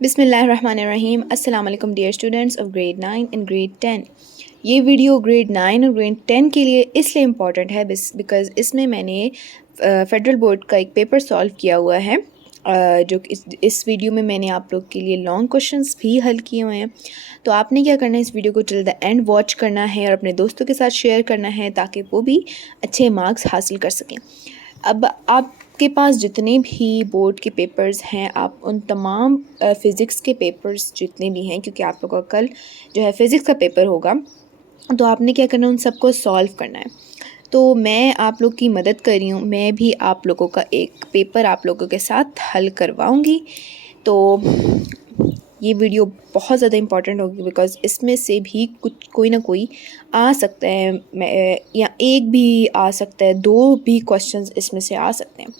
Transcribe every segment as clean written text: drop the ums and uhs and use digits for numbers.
बिस्मिल्लाहिर्रहमानिर्रहीम। अस्सलाम वालेकुम dear students of grade 9 and grade 10। ये वीडियो ग्रेड 9 और ग्रेड 10 के लिए इसलिए इम्पॉर्टेंट है बिकॉज़ इसमें मैंने फेडरल बोर्ड का एक पेपर सॉल्व किया हुआ है, जो कि इस वीडियो में मैंने आप लोग के लिए लॉन्ग क्वेश्चंस भी हल किए हुए हैं। तो आपने क्या करना है, इस वीडियो को टिल द एंड वॉच करना है और अपने दोस्तों के साथ शेयर करना है ताकि वो भी अच्छे मार्क्स हासिल कर सकें। अब आपके पास जितने भी बोर्ड के पेपर्स हैं, आप उन तमाम फ़िज़िक्स के पेपर्स जितने भी हैं, क्योंकि आप लोग का कल जो है फ़िज़िक्स का पेपर होगा, तो आपने क्या करना है, उन सबको सॉल्व करना है। तो मैं आप लोग की मदद कर रही हूँ, मैं भी आप लोगों का एक पेपर आप लोगों के साथ हल करवाऊँगी। तो ये वीडियो बहुत ज़्यादा इम्पॉर्टेंट होगी बिकॉज़ इसमें से भी कुछ कोई ना कोई आ सकता है, या एक भी आ सकता है, दो भी क्वेश्चंस इसमें से आ सकते हैं।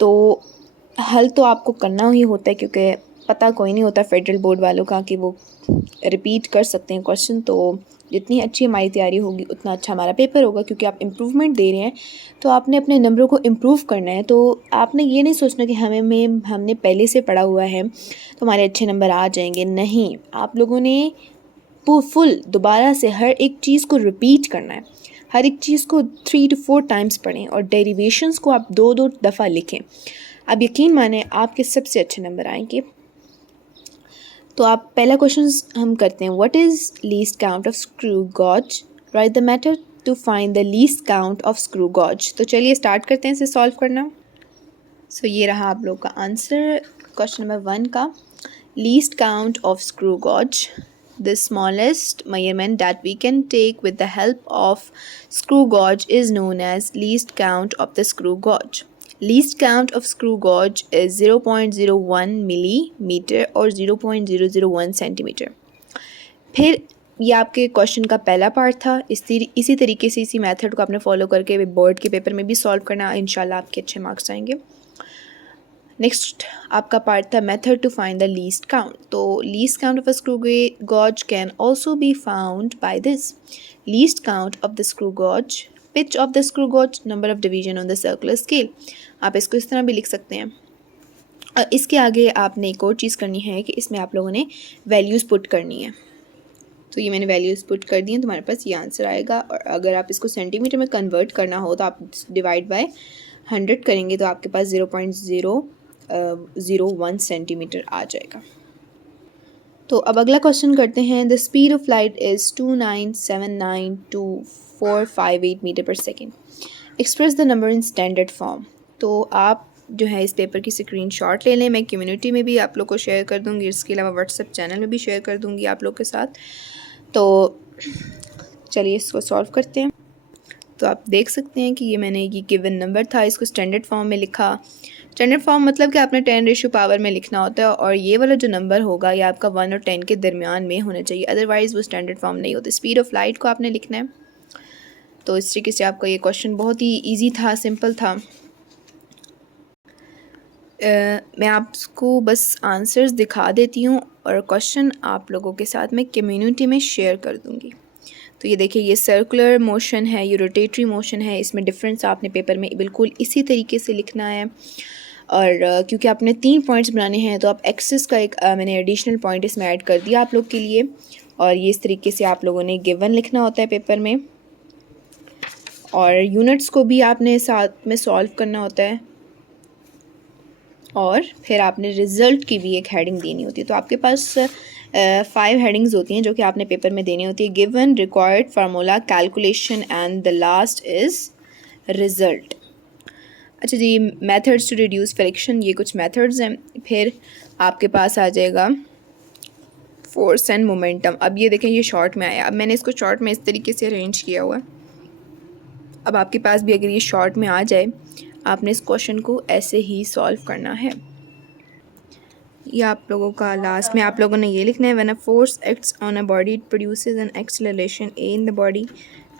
तो हल तो आपको करना ही होता है, क्योंकि पता कोई नहीं होता फेडरल बोर्ड वालों का कि वो रिपीट कर सकते हैं क्वेश्चन। तो जितनी अच्छी हमारी तैयारी होगी उतना अच्छा हमारा पेपर होगा, क्योंकि आप इम्प्रूवमेंट दे रहे हैं तो आपने अपने नंबरों को इम्प्रूव करना है। तो आपने ये नहीं सोचना कि हमने पहले से पढ़ा हुआ है तो हमारे अच्छे नंबर आ जाएंगे। नहीं, आप लोगों ने फुल दोबारा से हर एक चीज़ को रिपीट करना है, हर एक चीज़ को 3 to 4 टाइम्स पढ़ें और डेरिवेशंस को आप 2-2 दफ़ा लिखें। अब यकीन माने आपके सबसे अच्छे नंबर आएंगे। तो आप पहला क्वेश्चन हम करते हैं, what is least count of screw gauge, right the method to find the least count of screw gauge. तो चलिए स्टार्ट करते हैं इसे सॉल्व करना। सो ये रहा आप लोग का आंसर क्वेश्चन नंबर 1 का। Least count of screw gauge, the smallest measurement that we can take with the help of screw gauge is known as least count of the screw gauge. Least count of screw gauge is 0.01 millimeter और 0.001 centimetre. फिर ये आपके question का पहला part था। इसी तरीके से इसी मेथड को आपने फॉलो करके बोर्ड के पेपर में भी सॉल्व करना, इंशाल्लाह आपके अच्छे मार्क्स आएंगे। नेक्स्ट आपका पार्ट था method to find the least count. तो least count of a screw gauge can also be found by this, least count of the screw gauge, pitch of the screw gauge, number of division on the circular scale. आप इसको इस तरह भी लिख सकते हैं। और इसके आगे आपने एक और चीज़ करनी है कि इसमें आप लोगों ने वैल्यूज़ पुट करनी है। तो ये मैंने वैल्यूज़ पुट कर दी हैं, तुम्हारे पास ये आंसर आएगा। और अगर आप इसको सेंटीमीटर में कन्वर्ट करना हो तो आप डिवाइड बाय 100 करेंगे तो आपके पास 0.001 सेंटीमीटर आ जाएगा। तो अब अगला क्वेश्चन करते हैं। The speed of light is 29792458 metre per second. Express the number in standard form. तो आप जो है इस पेपर की स्क्रीनशॉट ले लें। मैं कम्युनिटी में भी आप लोग को शेयर कर दूँगी, इसके अलावा व्हाट्सएप चैनल में भी शेयर कर दूँगी आप लोग के साथ। तो चलिए इसको सॉल्व करते हैं। तो आप देख सकते हैं कि ये मैंने ये गिवन नंबर था, इसको स्टैंडर्ड फॉर्म में लिखा। स्टैंडर्ड फॉर्म मतलब कि आपने 10 में लिखना होता है, और ये वाला जो नंबर होगा ये आपका 1 और 10 के दरमियान में होना चाहिए, अदरवाइज़ वो स्टैंडर्ड फॉर्म नहीं होती। स्पीड ऑफ लाइट को आपने लिखना है। तो इस तरीके से आपका ये क्वेश्चन बहुत ही ईजी था, सिंपल था। मैं आपको बस आंसर्स दिखा देती हूँ और क्वेश्चन आप लोगों के साथ मैं कम्युनिटी में शेयर कर दूँगी। तो ये देखिए, ये सर्कुलर मोशन है, ये रोटेटरी मोशन है। इसमें डिफरेंस आपने पेपर में बिल्कुल इसी तरीके से लिखना है। और क्योंकि आपने 3 पॉइंट्स बनाने हैं तो आप एक्सिस का एक मैंने एडिशनल पॉइंट इसमें ऐड कर दिया आप लोग के लिए। और ये इस तरीके से आप लोगों ने गिवन लिखना होता है पेपर में, और यूनिट्स को भी आपने साथ में सॉल्व करना होता है, और फिर आपने रिज़ल्ट की भी एक हेडिंग देनी होती है। तो आपके पास 5 हेडिंग्स होती हैं जो कि आपने पेपर में देनी होती है। Given, required, formula, calculation and the last is result. अच्छा जी, मेथड्स टू रिड्यूस फ्रिक्शन, ये कुछ मेथड्स हैं। फिर आपके पास आ जाएगा फोर्स एंड मोमेंटम। अब ये देखें, ये शॉर्ट में आया। अब मैंने इसको शॉर्ट में इस तरीके से अरेंज किया हुआ है। अब आपके पास भी अगर ये शॉर्ट में आ जाए, आपने इस क्वेश्चन को ऐसे ही सॉल्व करना है। ये आप लोगों का लास्ट में आप लोगों ने ये लिखना है, when a force acts on a body it produces an acceleration A in the body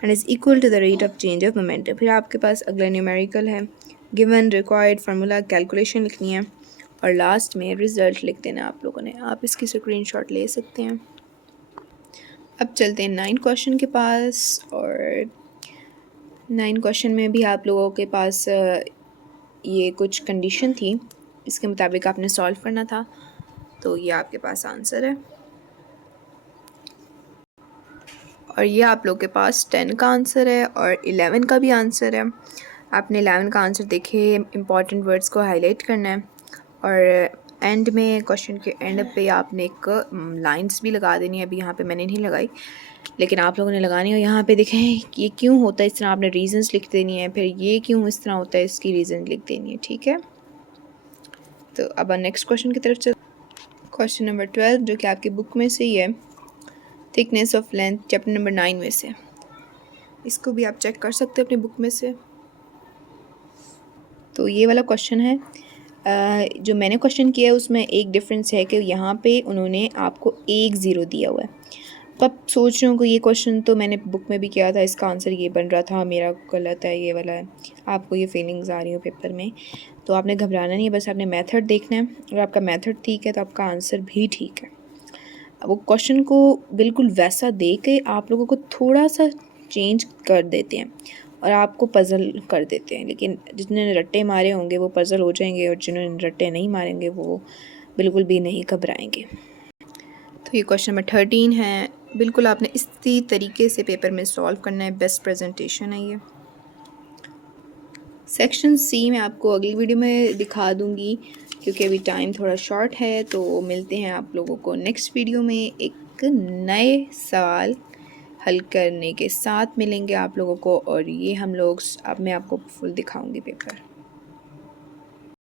and is equal to the rate of change of momentum. फिर आपके पास अगला न्यूमेरिकल है, गिवन, रिक्वायर्ड, फार्मूला, कैलकुलेशन लिखनी है, और लास्ट में result लिख देना आप लोगों ने। आप इसकी स्क्रीनशॉट ले सकते हैं। अब चलते हैं 9 क्वेश्चन के पास, और 9 क्वेश्चन में भी आप लोगों के पास ये कुछ कंडीशन थी इसके मुताबिक आपने सॉल्व करना था। तो ये आपके पास आंसर है और ये आप लोग के पास 10 का आंसर है और 11 का भी आंसर है। आपने 11 का आंसर देखे, इम्पॉर्टेंट वर्ड्स को हाईलाइट करना है और एंड में क्वेश्चन के एंड पे आपने एक लाइंस भी लगा देनी है। अभी यहाँ पे मैंने नहीं लगाई, लेकिन आप लोगों ने लगानी है। यहाँ पे देखें कि ये क्यों होता है इस तरह, आपने रीजंस लिख देनी है, फिर ये क्यों इस तरह होता है इसकी रीज़न लिख देनी है, ठीक है। तो अब नेक्स्ट क्वेश्चन की तरफ चल। क्वेश्चन नंबर 12 जो कि आपकी बुक में से ही है, thickness of length, chapter number 9 में से। इसको भी आप चेक कर सकते हैं अपनी बुक में से। तो ये वाला क्वेश्चन है, जो मैंने क्वेश्चन किया है उसमें एक डिफरेंस है कि यहाँ पे उन्होंने आपको 1 ज़ीरो दिया हुआ है। तो आप सोच रहे हो कि ये क्वेश्चन तो मैंने बुक में भी किया था, इसका आंसर ये बन रहा था, मेरा गलत है, ये वाला है, आपको ये फीलिंग्स आ रही हो पेपर में। तो आपने घबराना नहीं है, बस आपने मेथड देखना है। अगर आपका मेथड ठीक है तो आपका आंसर भी ठीक है। अब वो क्वेश्चन को बिल्कुल वैसा दे के आप लोगों को थोड़ा सा चेंज कर देते हैं और आपको पज़ल कर देते हैं, लेकिन जितने रट्टे मारे होंगे वो पज़ल हो जाएंगे और जिन्होंने रट्टे नहीं मारेंगे वो बिल्कुल भी नहीं घबराएंगे। तो ये क्वेश्चन नंबर 13 है, बिल्कुल आपने इसी तरीके से पेपर में सॉल्व करना है। बेस्ट प्रेजेंटेशन है ये। सेक्शन सी मैं आपको अगली वीडियो में दिखा दूँगी क्योंकि अभी टाइम थोड़ा शॉर्ट है। तो मिलते हैं आप लोगों को नेक्स्ट वीडियो में एक नए सवाल हल करने के साथ मिलेंगे आप लोगों को, और ये हम लोग अब मैं आपको फुल दिखाऊंगी पेपर।